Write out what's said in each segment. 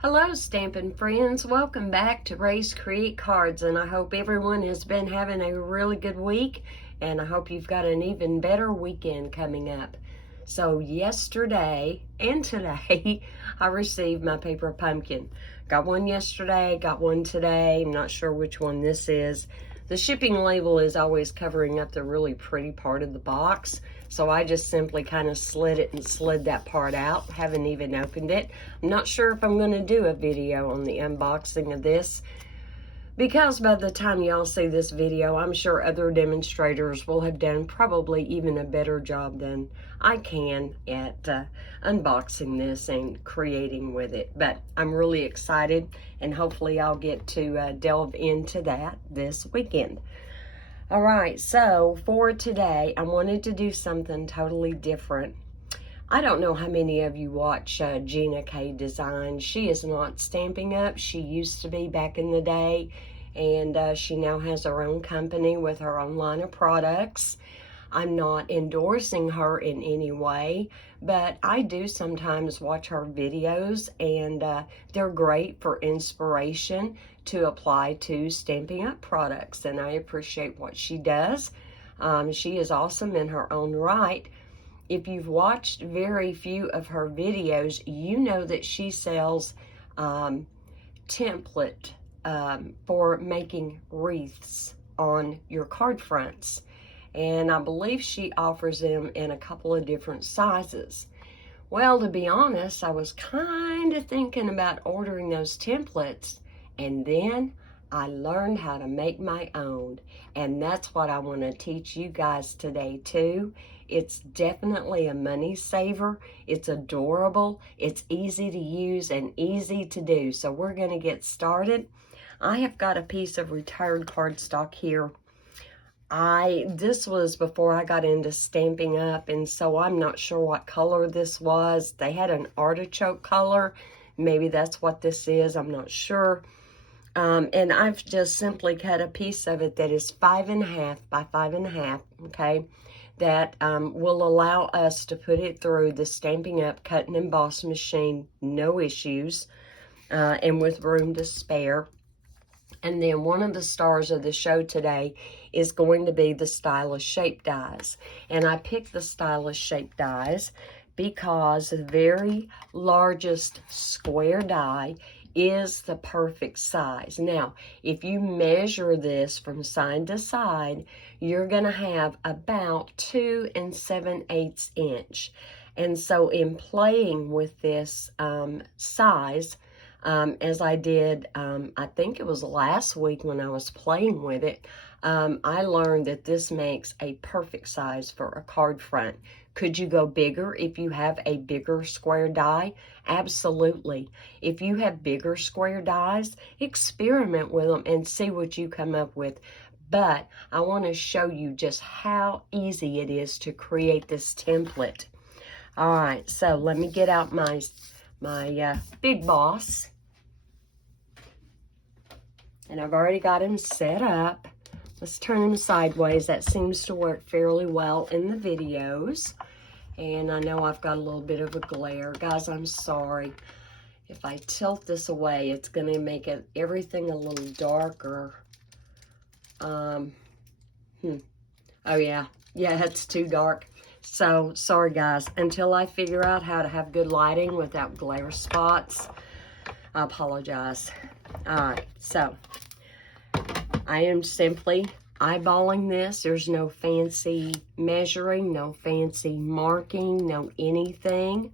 Hello, Stampin' friends. Welcome back to Ray's Create Cards, and I hope everyone has been having a really good week, and I hope you've got an even better weekend coming up. So yesterday and today, I received my paper pumpkin. Got one yesterday, got one today. I'm not sure which one this is. The shipping label is always covering up the really pretty part of the box. So I just simply kind of slid it and slid that part out. Haven't even opened it. I'm not sure if I'm going to do a video on the unboxing of this, because by the time y'all see this video, I'm sure other demonstrators will have done probably even a better job than I can at unboxing this and creating with it. But I'm really excited, and hopefully I'll get to delve into that this weekend. All right, so for today, I wanted to do something totally different. I don't know how many of you watch Gina K Design. She is not Stampin' Up. She used to be back in the day, and she now has her own company with her own line of products. I'm not endorsing her in any way, but I do sometimes watch her videos, and they're great for inspiration to apply to Stampin' Up products, and I appreciate what she does. She is awesome in her own right. If you've watched very few of her videos, you know that she sells template for making wreaths on your card fronts. And I believe she offers them in a couple of different sizes. Well, to be honest, I was kind of thinking about ordering those templates, and then I learned how to make my own. And that's what I want to teach you guys today too. It's definitely a money saver. It's adorable. It's easy to use and easy to do. So we're going to get started. I have got a piece of retired cardstock here. This was before I got into Stampin' Up, and so I'm not sure what color this was. They had an artichoke color. Maybe that's what this is. I'm not sure. And I've just simply cut a piece of it that is 5.5 by 5.5, okay, that will allow us to put it through the Stampin' Up cut and emboss machine, no issues, and with room to spare. And then one of the stars of the show today is going to be the stylish shape dies. And I picked the stylish shape dies because the very largest square die is the perfect size. Now, if you measure this from side to side, you're going to have about 2 7/8 inch. And so in playing with this size, as I did, I think it was last week when I was playing with it, I learned that this makes a perfect size for a card front. Could you go bigger if you have a bigger square die? Absolutely. If you have bigger square dies, experiment with them and see what you come up with. But I want to show you just how easy it is to create this template. All right, so let me get out my Big Boss, and I've already got him set up. Let's turn him sideways. That seems to work fairly well in the videos, and I know I've got a little bit of a glare. Guys, I'm sorry. If I tilt this away, it's going to make everything a little darker. Oh yeah, it's too dark. So, sorry guys, until I figure out how to have good lighting without glare spots, I apologize. All right, so I am simply eyeballing this. There's no fancy measuring, no fancy marking, no anything.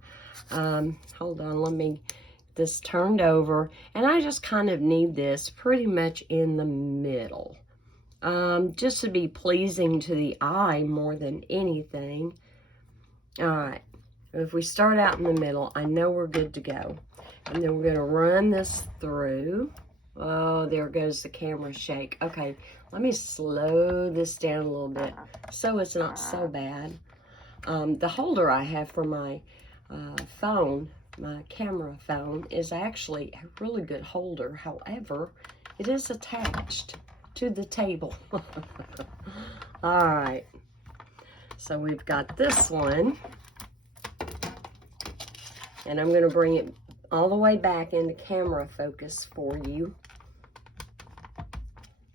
Hold on, let me get this turned over. And I just kind of need this pretty much in the middle. Just to be pleasing to the eye more than anything. All right, if we start out in the middle, I know we're good to go. And then we're going to run this through. Oh, there goes the camera shake. Okay, let me slow this down a little bit so it's not so bad. The holder I have for my phone, my camera phone, is actually a really good holder. However, it is attached to the table. All right, so we've got this one, and I'm going to bring it all the way back into camera focus for you.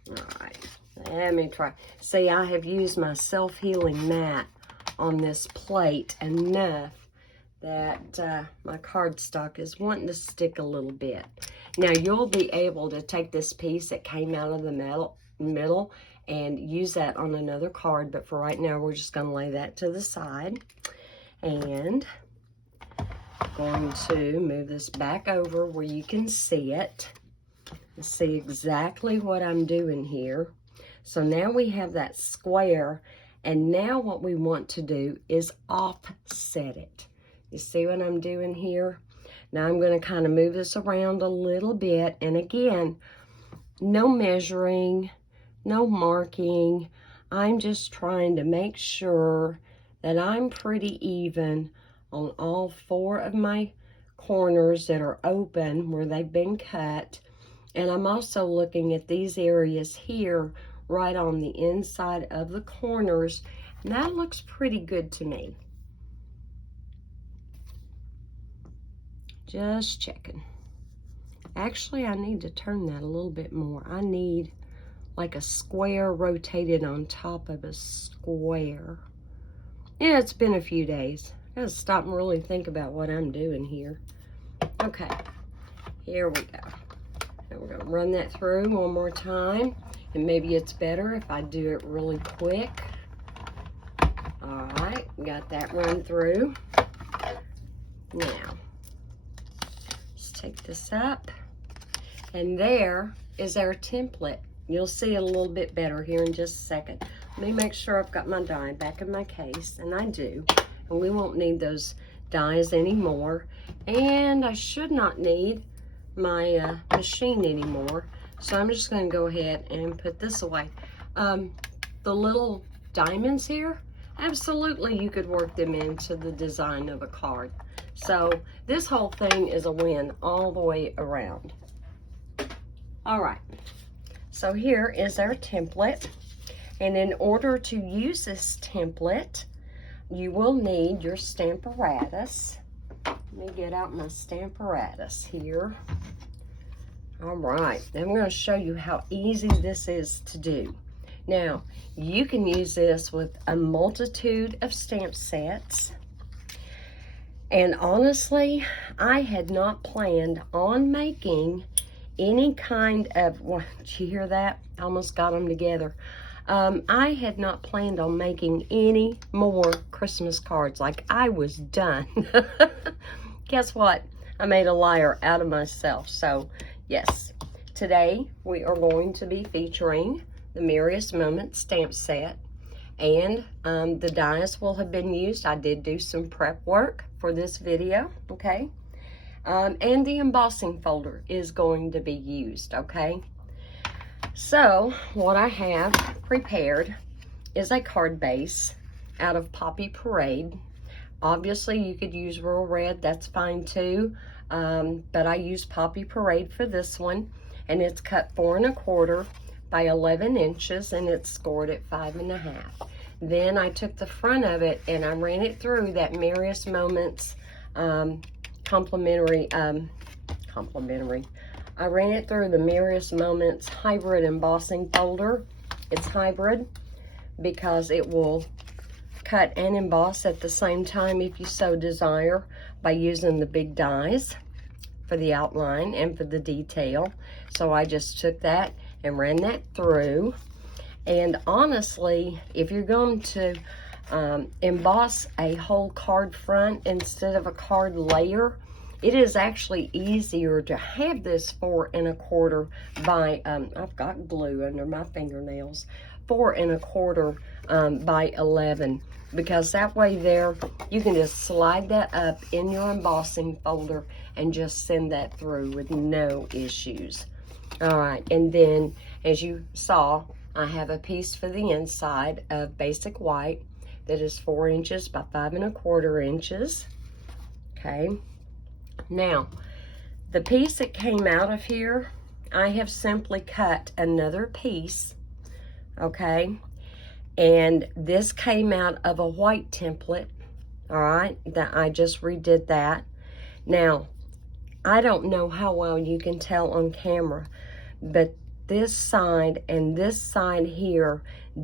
All right, let me try. See, I have used my self-healing mat on this plate enough that my cardstock is wanting to stick a little bit. Now, you'll be able to take this piece that came out of the middle and use that on another card, but for right now, we're just going to lay that to the side. And going to move this back over where you can see it and see exactly what I'm doing here. So now we have that square, and now what we want to do is offset it. You see what I'm doing here? Now I'm going to kind of move this around a little bit, and again, no measuring, no marking. I'm just trying to make sure that I'm pretty even on all 4 of my corners that are open where they've been cut. And I'm also looking at these areas here right on the inside of the corners, and that looks pretty good to me. Just checking. Actually, I need to turn that a little bit more. I need like a square rotated on top of a square. Yeah, it's been a few days. I gotta stop and really think about what I'm doing here. Okay, here we go. And we're gonna run that through one more time. And maybe it's better if I do it really quick. All right, got that run through. Now, let's take this up. And there is our template. You'll see it a little bit better here in just a second. Let me make sure I've got my die back in my case, and I do. And we won't need those dies anymore. And I should not need my machine anymore. So I'm just going to go ahead and put this away. The little diamonds here, absolutely you could work them into the design of a card. So this whole thing is a win all the way around. All right, so here is our template. And in order to use this template, you will need your Stamparatus. Let me get out my Stamparatus here. All right, I'm going to show you how easy this is to do. Now, you can use this with a multitude of stamp sets. And honestly, I had not planned on making any kind of, well, did you hear that? I almost got them together. I had not planned on making any more Christmas cards. Like, I was done. Guess what? I made a liar out of myself. So, yes, today we are going to be featuring the Merriest Moments stamp set. And the dies will have been used. I did do some prep work for this video, okay? And the embossing folder is going to be used, okay? So, what I have prepared is a card base out of Poppy Parade. Obviously, you could use Rural Red, that's fine too. But I used Poppy Parade for this one, and it's cut 4 1/4 by 11 inches, and it's scored at 5 1/2. Then I took the front of it and I ran it through that Merriest Moments complimentary. I ran it through the Merriest Moments hybrid embossing folder. It's hybrid because it will cut and emboss at the same time if you so desire by using the big dies for the outline and for the detail. So I just took that and ran that through. And honestly, if you're going to emboss a whole card front instead of a card layer, it is actually easier to have this 4 1/4 by, I've got glue under my fingernails, 4 1/4 by 11, because that way there, you can just slide that up in your embossing folder and just send that through with no issues. All right, and then as you saw, I have a piece for the inside of basic white that is 4 inches by 5 1/4 inches. Okay. Now, the piece that came out of here, I have simply cut another piece, okay? And this came out of a white template, all right? That I just redid that. Now, I don't know how well you can tell on camera, but this side and this side here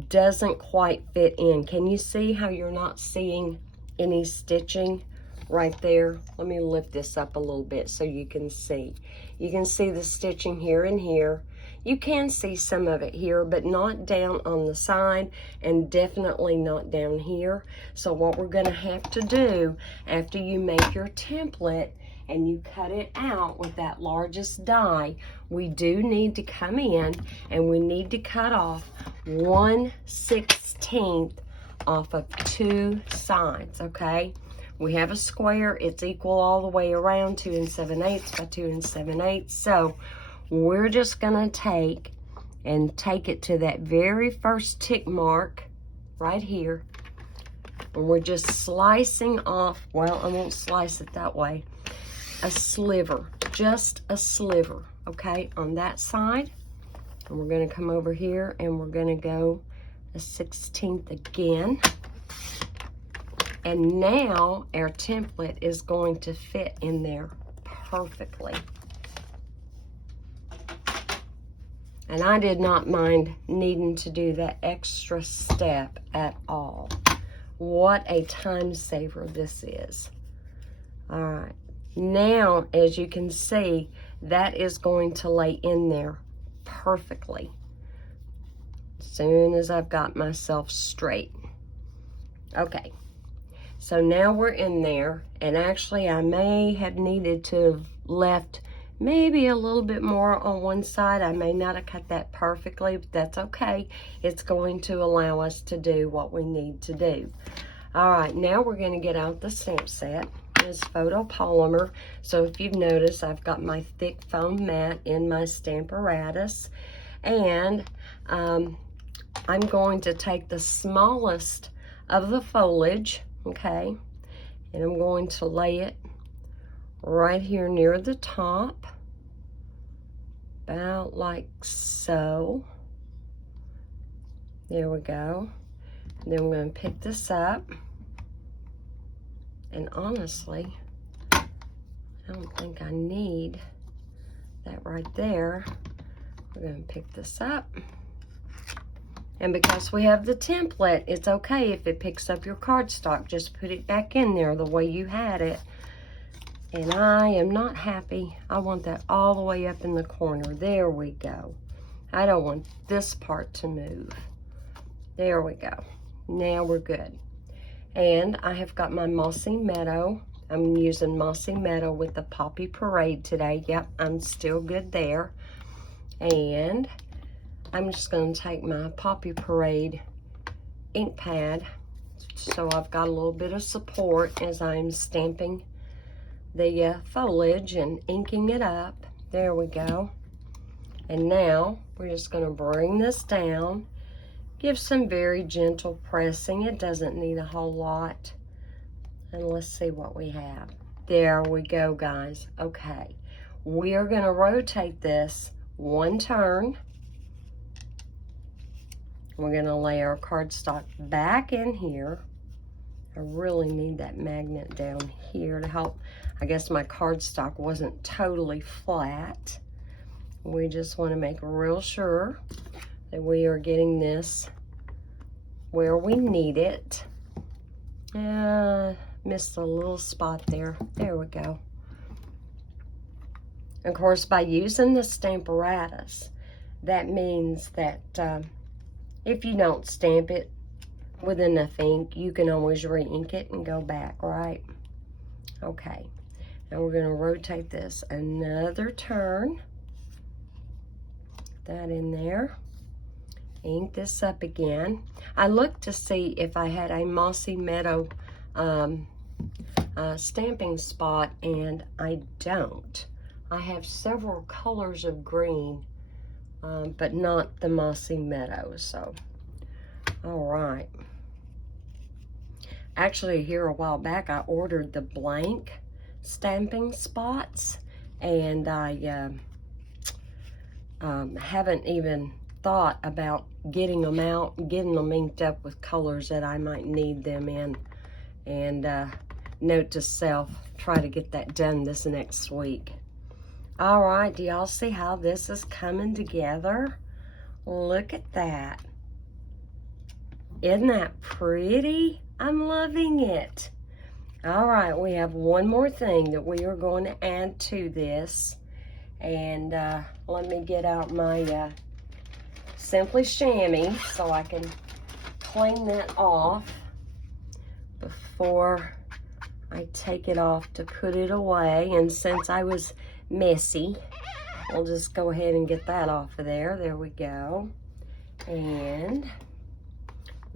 doesn't quite fit in. Can you see how you're not seeing any stitching right there? Let me lift this up a little bit so you can see. You can see the stitching here and here. You can see some of it here, but not down on the side, and definitely not down here. So what we're gonna have to do after you make your template and you cut it out with that largest die, we do need to come in and we need to cut off 1/16 off of 2 sides, okay? We have a square, it's equal all the way around, 2 7/8 by 2 7/8. So we're just gonna take it to that very first tick mark right here. And we're just slicing off, well, I won't slice it that way, a sliver, just a sliver, okay, on that side. And we're gonna come over here and we're gonna go a 1/16 again. And now our template is going to fit in there perfectly. And I did not mind needing to do that extra step at all. What a time saver this is. All right. Now, as you can see, that is going to lay in there perfectly as soon as I've got myself straight. Okay, so now we're in there, and actually I may have needed to have left maybe a little bit more on one side. I may not have cut that perfectly, but that's okay. It's going to allow us to do what we need to do. All right, now we're going to get out the stamp set. It's photopolymer. So if you've noticed, I've got my thick foam mat in my Stamparatus, and I'm going to take the smallest of the foliage, okay, and I'm going to lay it right here near the top, about like so. There we go. And then we're going to pick this up. And honestly, I don't think I need that right there. We're going to pick this up. And because we have the template, it's okay if it picks up your cardstock. Just put it back in there the way you had it. And I am not happy. I want that all the way up in the corner. There we go. I don't want this part to move. There we go. Now we're good. And I have got my Mossy Meadow. I'm using Mossy Meadow with the Poppy Parade today. Yep, I'm still good there. And I'm just going to take my Poppy Parade ink pad, so I've got a little bit of support as I'm stamping the foliage and inking it up. There we go. And now we're just going to bring this down. Give some very gentle pressing. It doesn't need a whole lot. And let's see what we have. There we go, guys. Okay. We are going to rotate this one turn. We're going to lay our cardstock back in here. I really need that magnet down here to help. I guess my cardstock wasn't totally flat. We just want to make real sure that we are getting this where we need it. Missed a little spot there. There we go. Of course, by using the Stamparatus, that means that if you don't stamp it with enough ink, you can always re-ink it and go back, right? Okay. Now we're going to rotate this another turn. That in there. Ink this up again. I looked to see if I had a Mossy Meadow stamping spot, and I don't. I have several colors of green, but not the Mossy Meadow. So, all right. Actually, here a while back, I ordered the blank stamping spots, and I haven't even thought about getting them out, getting them inked up with colors that I might need them in. And note to self, try to get that done this next week. All right, do y'all see how this is coming together? Look at that. Isn't that pretty? I'm loving it. All right, we have one more thing that we are going to add to this. And let me get out my Simply Chamois so I can clean that off before I take it off to put it away. And since I was messy, we'll just go ahead and get that off of there. There we go. And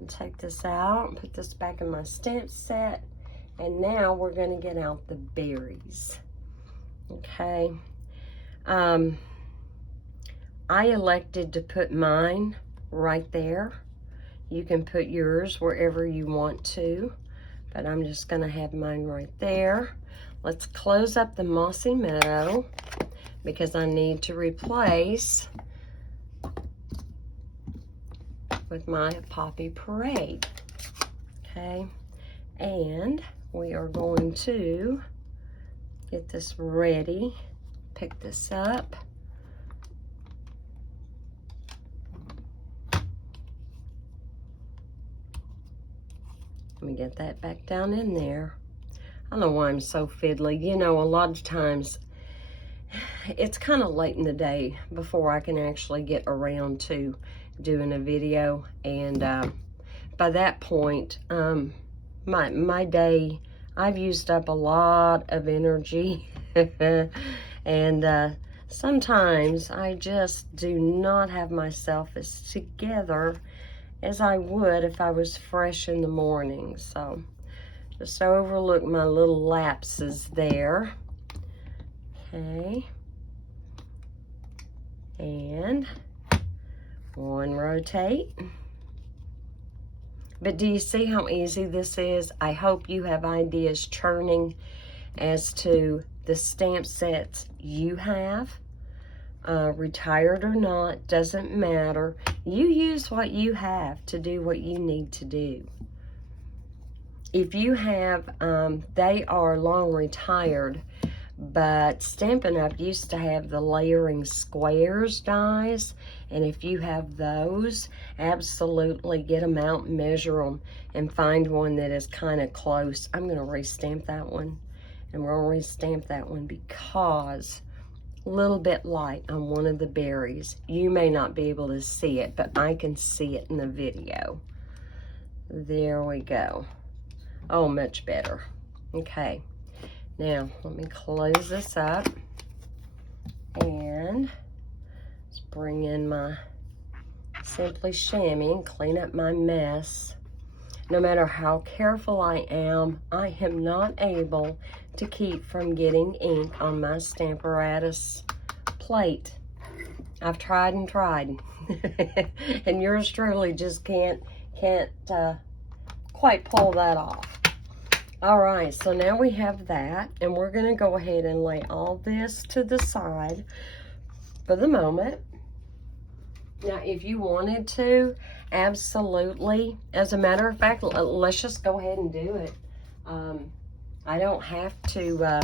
take this out, put this back in my stamp set. And now we're going to get out the berries. Okay. I elected to put mine right there. You can put yours wherever you want to, but I'm just going to have mine right there. Let's close up the Mossy Meadow because I need to replace with my Poppy Parade. Okay, and we are going to get this ready. Pick this up. Let me get that back down in there. I don't know why I'm so fiddly. You know, a lot of times it's kind of late in the day before I can actually get around to doing a video. And by that point, my day, I've used up a lot of energy. And sometimes I just do not have myself as together as I would if I was fresh in the morning. So just overlook my little lapses there. Okay. And one rotate. But do you see how easy this is? I hope you have ideas churning as to the stamp sets you have. Retired or not, doesn't matter. You use what you have to do what you need to do. If you have, they are long retired, but Stampin' Up! Used to have the layering squares dies, and if you have those, absolutely get them out and measure them and find one that is kind of close. I'm going to restamp that one, and we'll restamp that one because a little bit light on one of the berries. You may not be able to see it, but I can see it in the video. There we go. Oh, much better. Okay. Now, let me close this up and let's bring in my Simply Chamois and clean up my mess. No matter how careful I am not able to keep from getting ink on my Stamparatus plate. I've tried and tried. And yours truly just can't quite pull that off. All right, so now we have that, and we're going to go ahead and lay all this to the side for the moment. Now, if you wanted to, absolutely. As a matter of fact, let's just go ahead and do it. I don't have to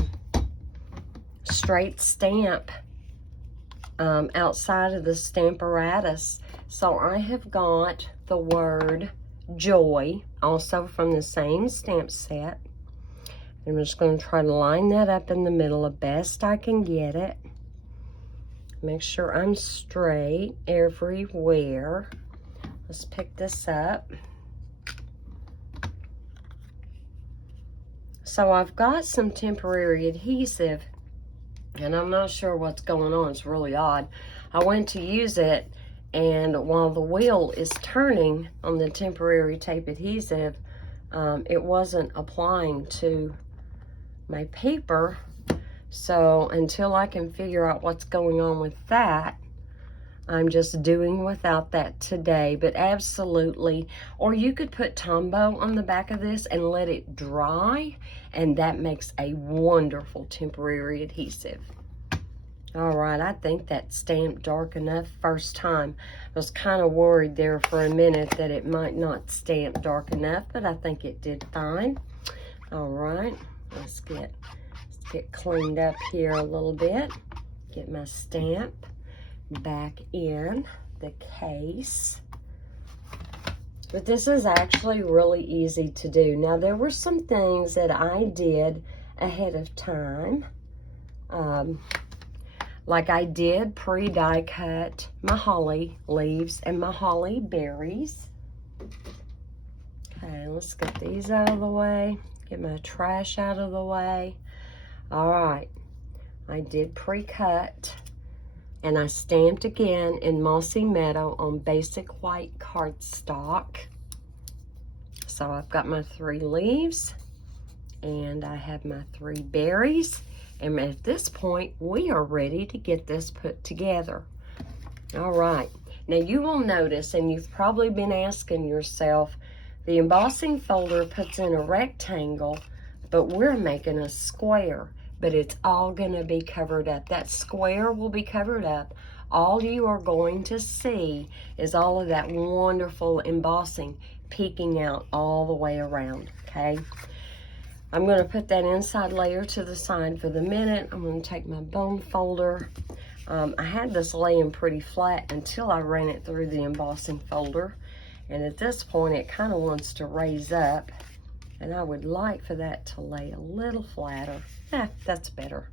straight stamp outside of the Stamparatus. So I have got the word Joy, also from the same stamp set. I'm just going to try to line that up in the middle the best I can get it. Make sure I'm straight everywhere. Let's pick this up. So I've got some temporary adhesive, and I'm not sure what's going on. It's really odd. I went to use it, and while the wheel is turning on the temporary tape adhesive, it wasn't applying to my paper. So until I can figure out what's going on with that, I'm just doing without that today. But absolutely, or you could put Tombow on the back of this and let it dry, and that makes a wonderful temporary adhesive. All right, I think that stamped dark enough first time. I was kind of worried there for a minute that it might not stamp dark enough, but I think it did fine. All right, let's get cleaned up here a little bit. get my stamp back in the case. But this is actually really easy to do. Now, there were some things that I did ahead of time. Like I did pre-die cut my holly leaves and my holly berries. Okay, let's get these out of the way. Get my trash out of the way. All right, I did pre-cut, and I stamped again in Mossy Meadow on basic white cardstock. So I've got my 3 leaves, and I have my 3 berries, and at this point, we are ready to get this put together. All right, now you will notice, and you've probably been asking yourself, the embossing folder puts in a rectangle, but we're making a square, but it's all gonna be covered up. That square will be covered up. All you are going to see is all of that wonderful embossing peeking out all the way around, okay? I'm gonna put that inside layer to the side for the minute. I'm gonna take my bone folder. I had this laying pretty flat until I ran it through the embossing folder. And at this point, it kind of wants to raise up. And I would like for that to lay a little flatter. That's better.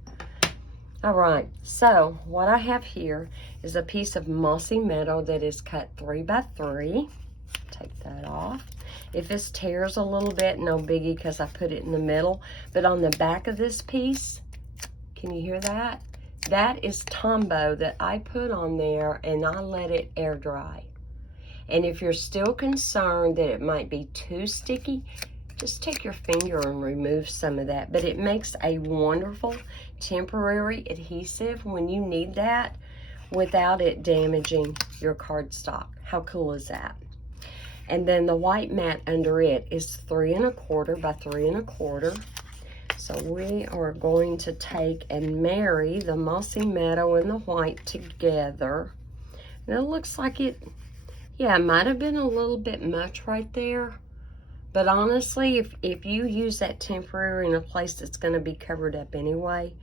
All right, so what I have here is a piece of Mossy Meadow that is cut 3 by 3. Take that off. If this tears a little bit, no biggie, because I put it in the middle. But on the back of this piece, can you hear that? That is Tombow that I put on there, and I let it air dry. And if you're still concerned that it might be too sticky, just take your finger and remove some of that. But it makes a wonderful temporary adhesive when you need that without it damaging your cardstock. How cool is that? And then the white mat under it is 3 1/4 by 3 1/4. So we are going to take and marry the Mossy Meadow and the white together. And it looks like it, yeah, it might have been a little bit much right there. But honestly, if you use that temporary in a place that's going to be covered up anyway,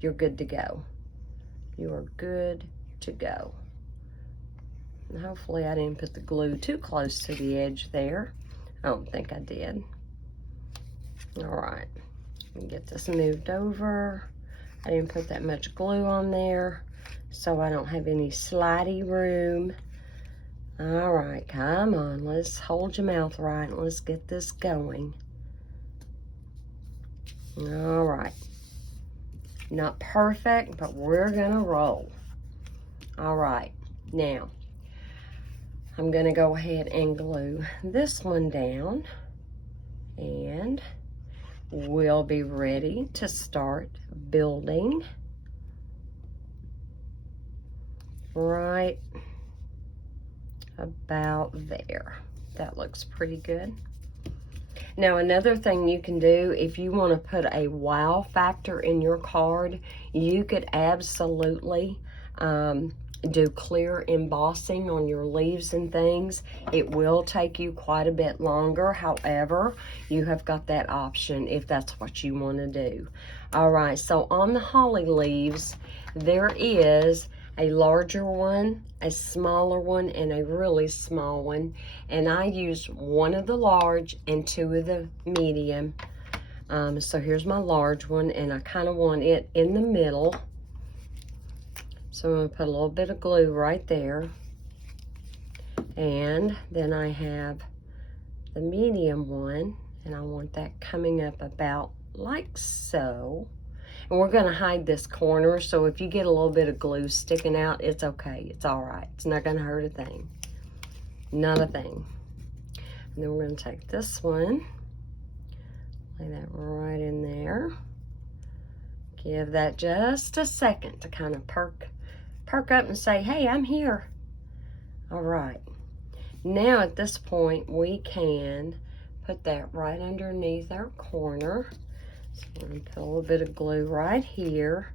you're good to go. You are good to go. And hopefully I didn't put the glue too close to the edge there. I don't think I did. All right, let me get this moved over. I didn't put that much glue on there, so I don't have any slidey room. All right, come on, let's hold your mouth right and let's get this going. All right, not perfect, but we're gonna roll. All right, now I'm gonna go ahead and glue this one down, and we'll be ready to start building right about there. That looks pretty good. Now, another thing you can do, if you want to put a wow factor in your card, you could absolutely do clear embossing on your leaves and things. It will take you quite a bit longer. However, you have got that option if that's what you want to do. All right, so on the holly leaves, there is a larger one, a smaller one, and a really small one. And I used one of the large and 2 of the medium. So here's my large one, and I kind of want it in the middle. So I'm going to put a little bit of glue right there. And then I have the medium one, and I want that coming up about like so. And we're going to hide this corner, so if you get a little bit of glue sticking out, it's okay. It's all right. It's not going to hurt a thing. Not a thing. And then we're going to take this one, lay that right in there. Give that just a second to kind of perk up and say, hey, I'm here. All right. Now at this point, we can put that right underneath our corner. So we're going to put a little bit of glue right here.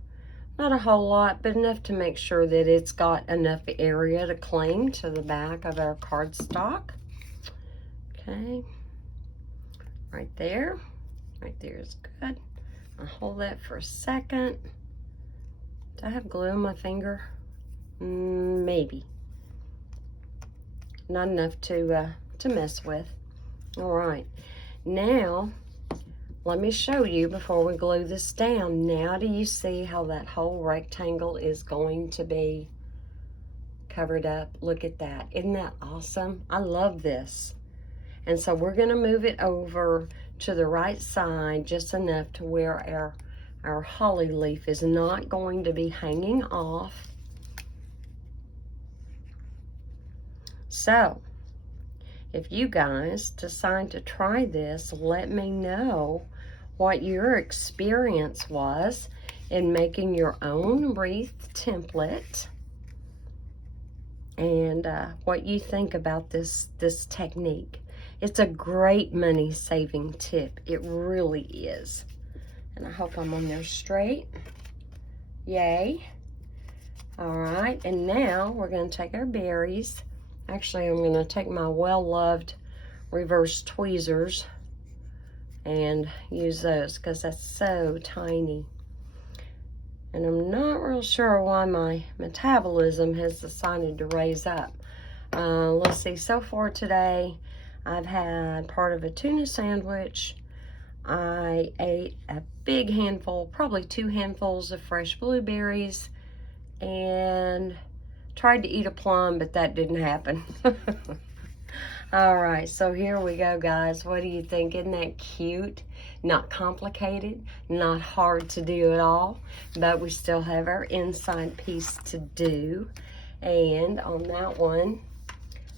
Not a whole lot, but enough to make sure that it's got enough area to cling to the back of our cardstock. Okay. Right there. Right there is good. I'll hold that for a second. I have glue on my finger? Maybe. Not enough to mess with. All right. Now, let me show you before we glue this down. Now, do you see how that whole rectangle is going to be covered up? Look at that. Isn't that awesome? I love this. And so we're going to move it over to the right side just enough to where our holly leaf is not going to be hanging off. So, if you guys decide to try this, let me know what your experience was in making your own wreath template, and what you think about this technique. It's a great money-saving tip. It really is. And I hope I'm on there straight. Yay. All right, and now we're going to take our berries. Actually, I'm going to take my well-loved reverse tweezers and use those because that's so tiny. And I'm not real sure why my metabolism has decided to raise up. Let's see, so far today, I've had part of a tuna sandwich. I ate a big handful, probably 2 handfuls of fresh blueberries, and tried to eat a plum, but that didn't happen. All right, so here we go, guys. What do you think? Isn't that cute? Not complicated, not hard to do at all, but we still have our inside piece to do. And on that one,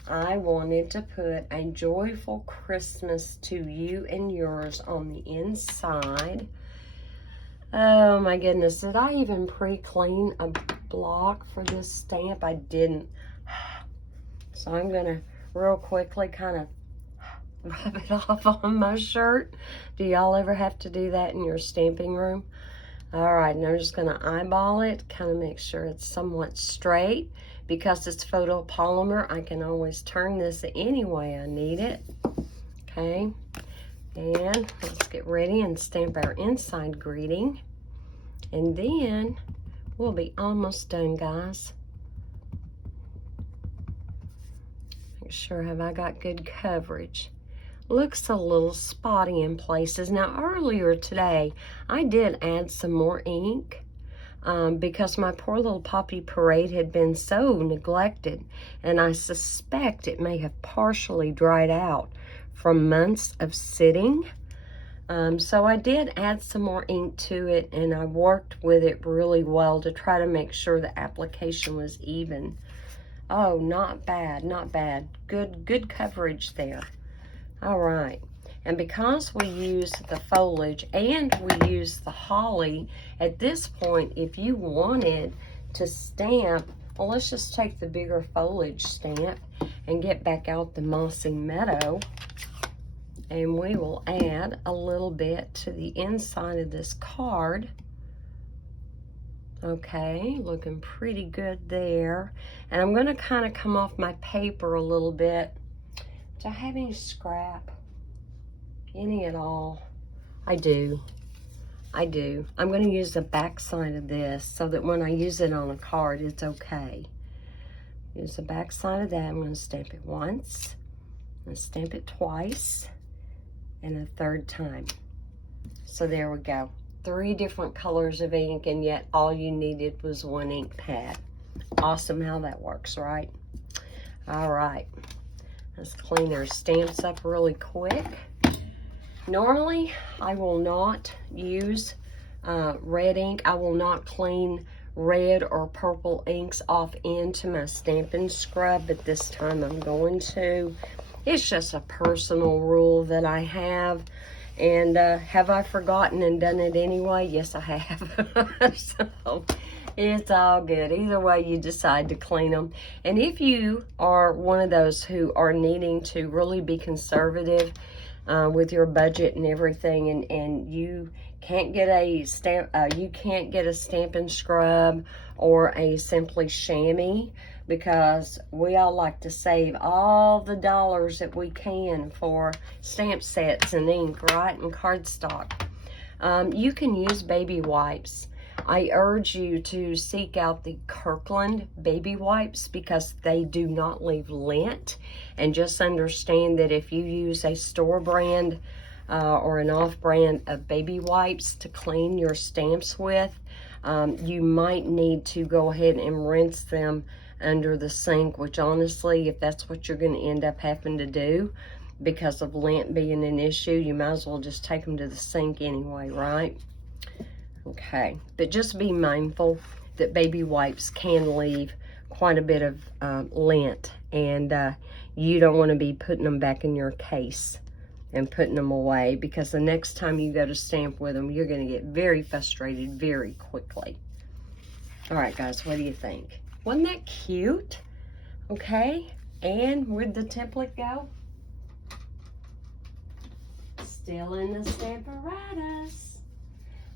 I wanted to put a joyful Christmas to you and yours on the inside. Oh my goodness, did I even pre-clean a block for this stamp? I didn't. So I'm gonna real quickly kind of rub it off on my shirt. Do y'all ever have to do that in your stamping room? All right, and I'm just gonna eyeball it, kind of make sure it's somewhat straight. Because it's photopolymer, I can always turn this any way I need it. Okay, and let's get ready and stamp our inside greeting. And then we'll be almost done, guys. Make sure, have I got good coverage? Looks a little spotty in places. Now, earlier today, I did add some more ink because my poor little poppy parade had been so neglected, and I suspect it may have partially dried out from months of sitting. So I did add some more ink to it, and I worked with it really well to try to make sure the application was even. Oh, not bad, not bad. Good coverage there. All right. And because we use the foliage and we use the holly, at this point, if you wanted to stamp, well, let's just take the bigger foliage stamp and get back out the mossy meadow. And we will add a little bit to the inside of this card. Okay, looking pretty good there. And I'm going to kind of come off my paper a little bit. Do I have any scrap? Any at all? I do. I'm going to use the back side of this so that when I use it on a card, it's okay. Use the back side of that. I'm going to stamp it once. I'm going to stamp it twice. And a third time. So there we go. 3 different colors of ink, and yet all you needed was 1 ink pad. Awesome how that works, right? All right. Let's clean our stamps up really quick. Normally, I will not use red ink. I will not clean red or purple inks off into my stamping scrub, but this time I'm going to. It's just a personal rule that I have. And have I forgotten and done it anyway? Yes, I have. So it's all good. Either way you decide to clean them. And if you are one of those who are needing to really be conservative with your budget and everything, and you can't get a stamping scrub or a simply chamois, because we all like to save all the dollars that we can for stamp sets and ink, right, and cardstock. You can use baby wipes. I urge you to seek out the Kirkland baby wipes because they do not leave lint. And just understand that if you use a store brand or an off brand of baby wipes to clean your stamps with, you might need to go ahead and rinse them under the sink, which honestly, if that's what you're going to end up having to do because of lint being an issue, you might as well just take them to the sink anyway, right? Okay, but just be mindful that baby wipes can leave quite a bit of lint, and you don't want to be putting them back in your case and putting them away, because the next time you go to stamp with them, you're going to get very frustrated very quickly. All right, guys, what do you think? Wasn't that cute? Okay, and where'd the template go? Still in the Stamparatus.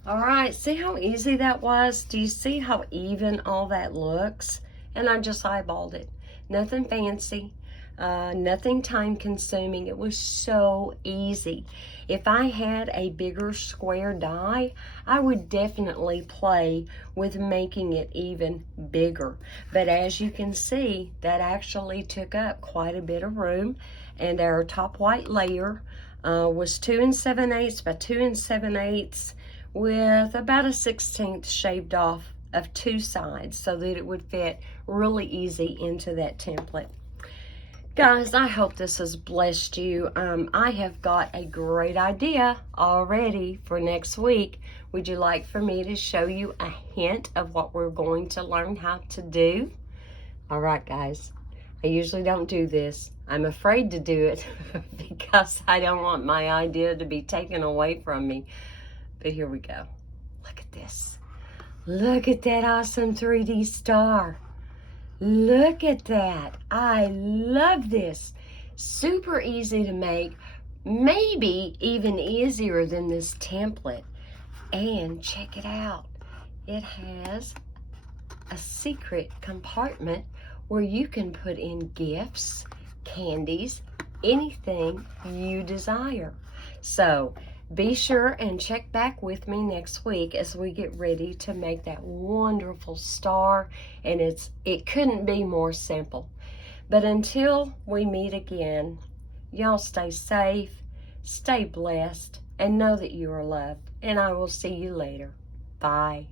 All right, see how easy that was? Do you see how even all that looks? And I just eyeballed it. Nothing fancy, nothing time consuming. It was so easy. If I had a bigger square die, I would definitely play with making it even bigger. But as you can see, that actually took up quite a bit of room, and our top white layer was 2 7/8 by 2 7/8 with about a 1/16 shaved off of 2 sides so that it would fit really easy into that template. Guys, I hope this has blessed you. I have got a great idea already for next week. Would you like for me to show you a hint of what we're going to learn how to do? All right, guys. I usually don't do this. I'm afraid to do it because I don't want my idea to be taken away from me. But here we go. Look at this. Look at that awesome 3D star. Look at that. I love this. Super easy to make. Maybe even easier than this template. And check it out. It has a secret compartment where you can put in gifts, candies, anything you desire. So be sure and check back with me next week as we get ready to make that wonderful star. And it couldn't be more simple. But until we meet again, y'all stay safe, stay blessed, and know that you are loved. And I will see you later. Bye.